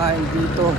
kumakain dito.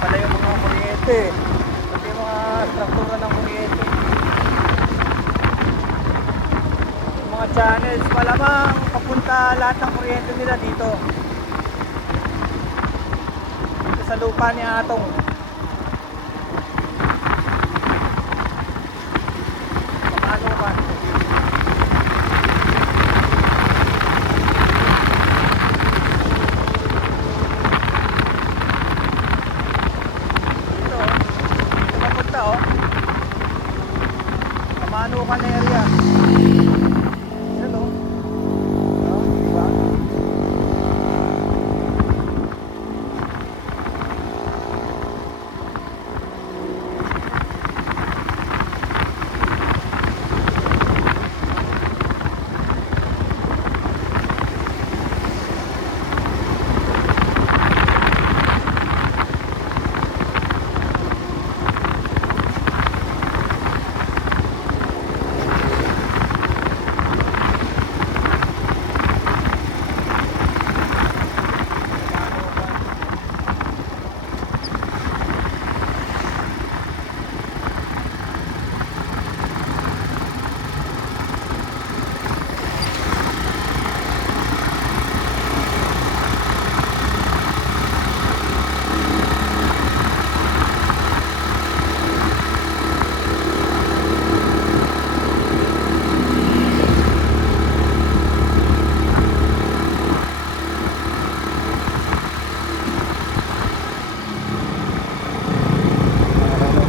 Pala yung mga kuryente, pati yung mga struktura ng kuryente, yung mga channels, malamang papunta lahat ng kuryente nila dito sa lupa ni Atong. Paano ba? Oh, Kamanukan area. Yan o. Diba?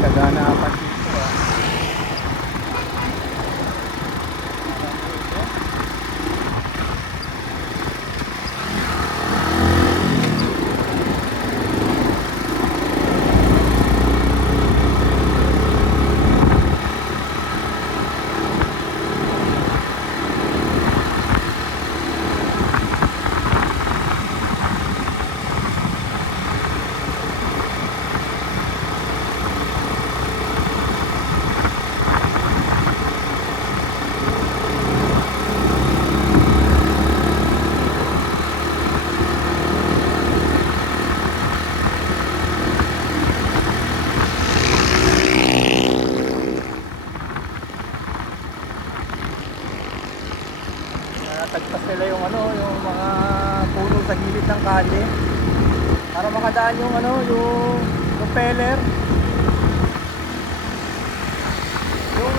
Kaganapan dito ah. Tagpas nila yung yung mga puno sa gilid ng kalye para makadaan yung yung propeller, yung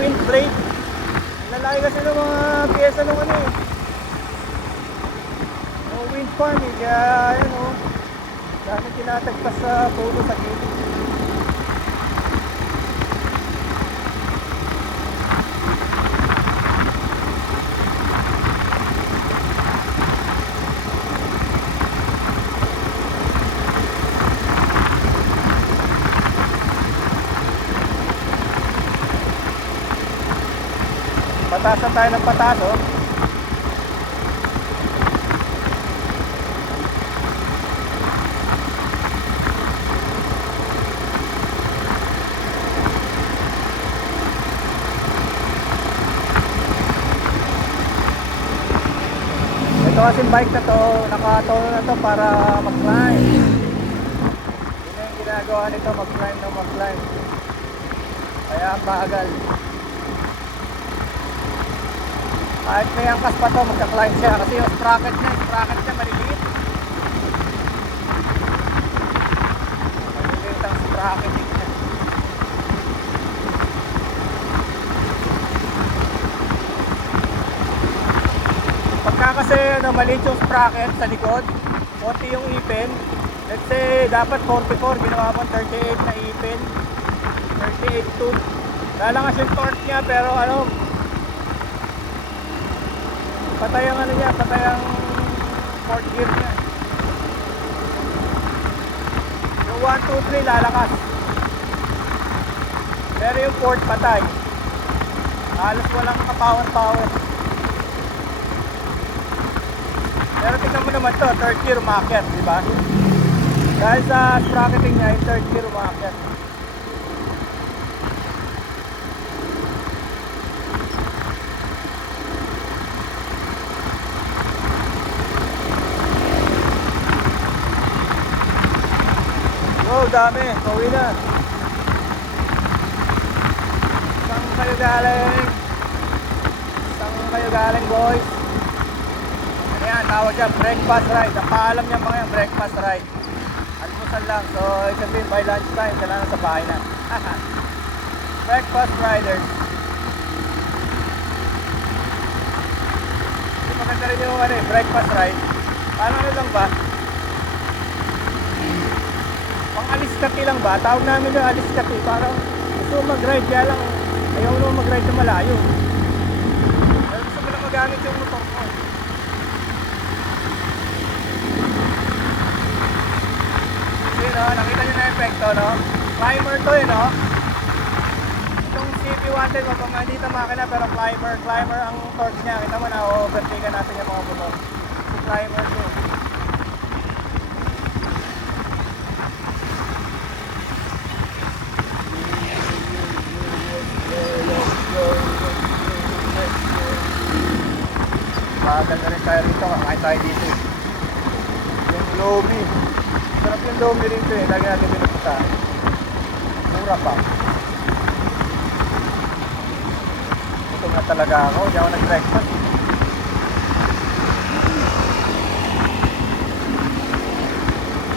wind brake. Lalaki kasi ng mga piyesa ng yung wind farm kaya dahil tinatagpas sa puno sa gilid. Patasan tayo ng patas, oh. Ito kasing bike na to, nakatono na to para mag-climb. Yun yung ginagawa nito, mag-climb. Kaya ang bagal. Kahit may angkas pa to, magka-climb siya. Kasi yung sprocket niya maliliit. Maliliit ang sprocket niya. Pagka kasi maliit yung sprocket sa likod, 40 yung ipin. Let's say dapat 44, ginawa mo 38 na ipin, 38 tube. Lalangas yung torque niya, pero patay ang patay ang fourth gear niya. Yung 1, 2, 3 lalakas, pero yung fourth patay. Halos walang ka-power. Pero tingnan mo naman to, third gear umakyat, di ba? Dahil sa sprocketing niya, yung third gear umakyat. Wow, dami. Pauwi na. Saan kayo galing, boys? Ano yan, tawag yan, breakfast ride. Ang paalam niya mga yan, breakfast ride. Almusal lang. So, sabihin, by lunchtime, kailangan sa bahay na. Breakfast riders. Hindi maganda rin yung breakfast ride. Paano lang ba? Pang aliskati lang ba? Tawag namin yung aliskati. Parang gusto mag-ride, kaya lang ayaw naman mag-ride na malayo. Pero gusto mo lang magamit yung motor mo. Kasi nakita nyo na epekto, climber to no? Itong CP110 mo, pag hindi makina, pero climber ang torque niya. Kita mo na, overtaken natin yung mga motor. So climber to. Maganda rin tayo rito, kakain tayo dito yung lomi. Sarap yung lomi rito lagi natin pinupunta. Mura pa. Ito nga talaga ako, hindi ako nag-breakfast.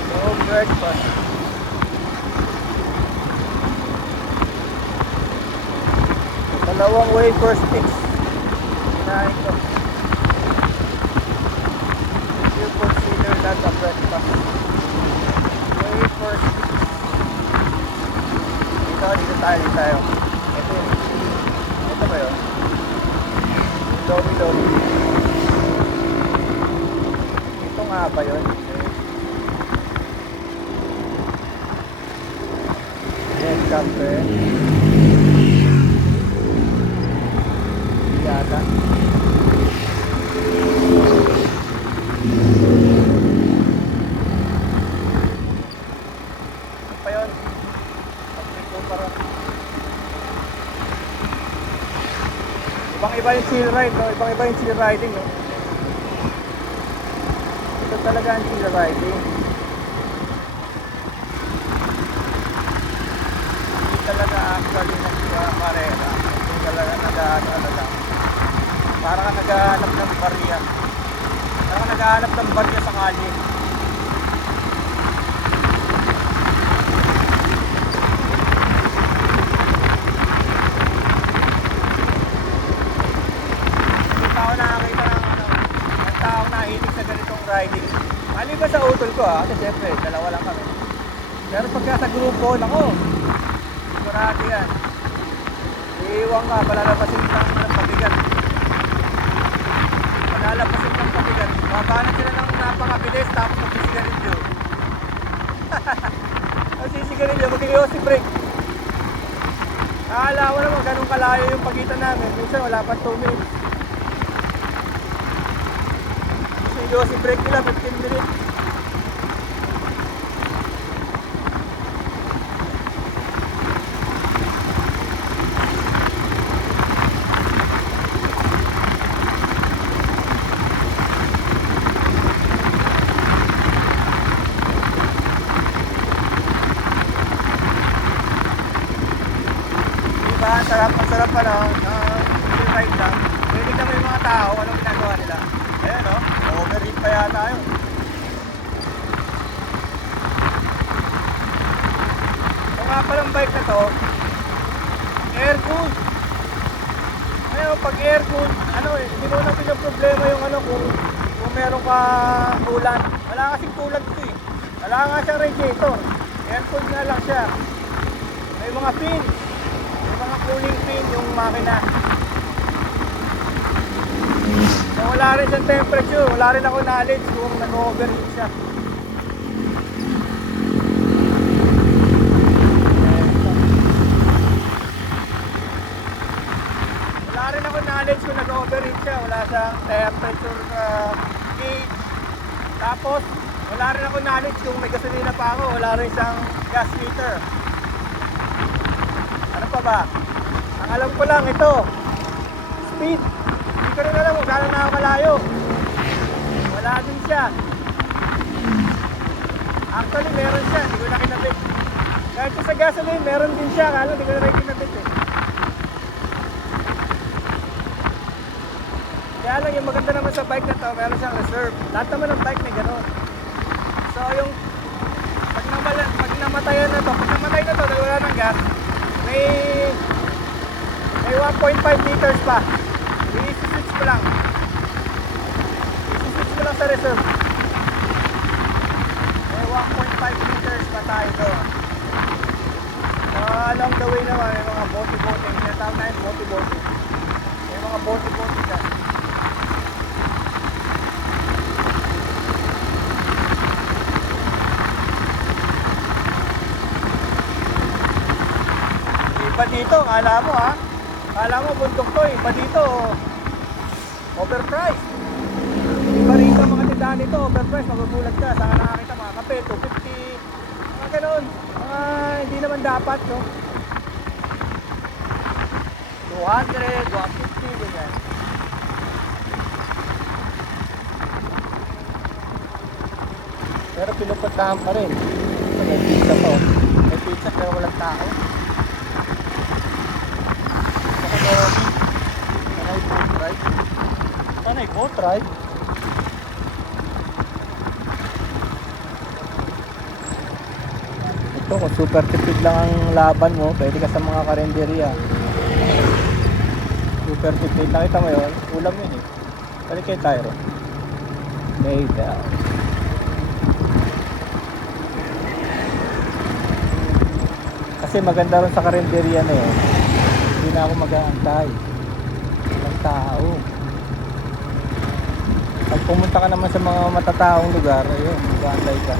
No breakfast. Dalawang wafer sticks kinain ko. You consider that a breakfast. Wafer sticks. Dito tayo. Ito ba yun? Lomi. Ito nga ba yun? Yes, kape. Yata. Ano pa yun? Ibang-iba yung chill ride, ibang-iba yung chill riding, Ito talaga ang chill riding. Hindi talaga actually nagkakarera. Hindi talaga nag-ano. Parang ka naghahanap ng barya. Parang naghahanap ng barya sa kalye. Riding. Maliban sa utol ko kasi syempre, dalawa lang kami. Pero pagka sa grupo, sigurado yan. Iiwan ka, palalapasin ng pabigat. Mabanat sila ng napakabilis, tapos magsisigarilyo. Magsisigarilyo, mag-iossi break. Akala ko naman, ganun kalayo yung pagitan namin. Minsan wala pa 2 minutes. Yosi break nila 15 minutes. Diba? Ang sarap pa ride lang. Pwede kami mga tao. yata yun. Ito nga palang bike na to, air cooled. Ngayon, pag air cooled, ano eh, hindi mo na pinaproblema yung ano kung meron ka ulan. Wala kasing tulan ito eh. Wala nga siyang radiator. Air cooled nga lang siya. May mga pin. May mga cooling pin yung makina. So, wala rin siyang temperature. Wala rin ako knowledge kung nag-overheat siya. Wala rin ako knowledge kung nag-overheat siya. Wala siyang temperature gauge. Tapos, wala rin ako knowledge kung may gasolina pa ako. Wala rin siyang gas meter. Ano pa ba? Ang alam ko lang ito, speed. Hindi ko rin alam kung gaano na ako malayo. Wala din siya. Actually, meron siya. Hindi ko na kinabit. Kahit sa gasoline, meron din siya. Kala, hindi ko na rin kinabit eh. Kaya lang, yung maganda naman sa bike na to, meron siyang reserve. Lahat naman ng bike may gano'n. So, yung pag namatayan na to, wala ng gas, may 1.5 liters pa. I-switch ko lang. I-switch ko lang sa reserve. May 1.5 liters pa tayo doon. Along the way naman, may mga bote-bote. Tinatawag na yung bote-bote. May mga bote-bote ka. Iba dito, kala mo ha. Kala mo bundok to, iba dito. Overpriced. Iba rito mga tindahan dito, overpriced. Magugulat ka, saan ka nakakita mga kape, 250. Mga ganun. Mga hindi naman dapat, no? 200, 150, ganyan. Pero pinupuntahan pa rin. May pizza pa, oh. May pizza pero walang tao. Sanay boat ride. Ito kung super tipid lang ang laban mo, pwede ka sa mga karinderya. Super tipid. Nakita mo yun? Ulam yun eh. Balik kayo tayo. Maybe. Kasi maganda rin sa karinderya na yun. Hindi na ako mag-aantay ng tao. Pag pumunta ka naman sa mga matataong lugar, ayun, mag-aantay ka.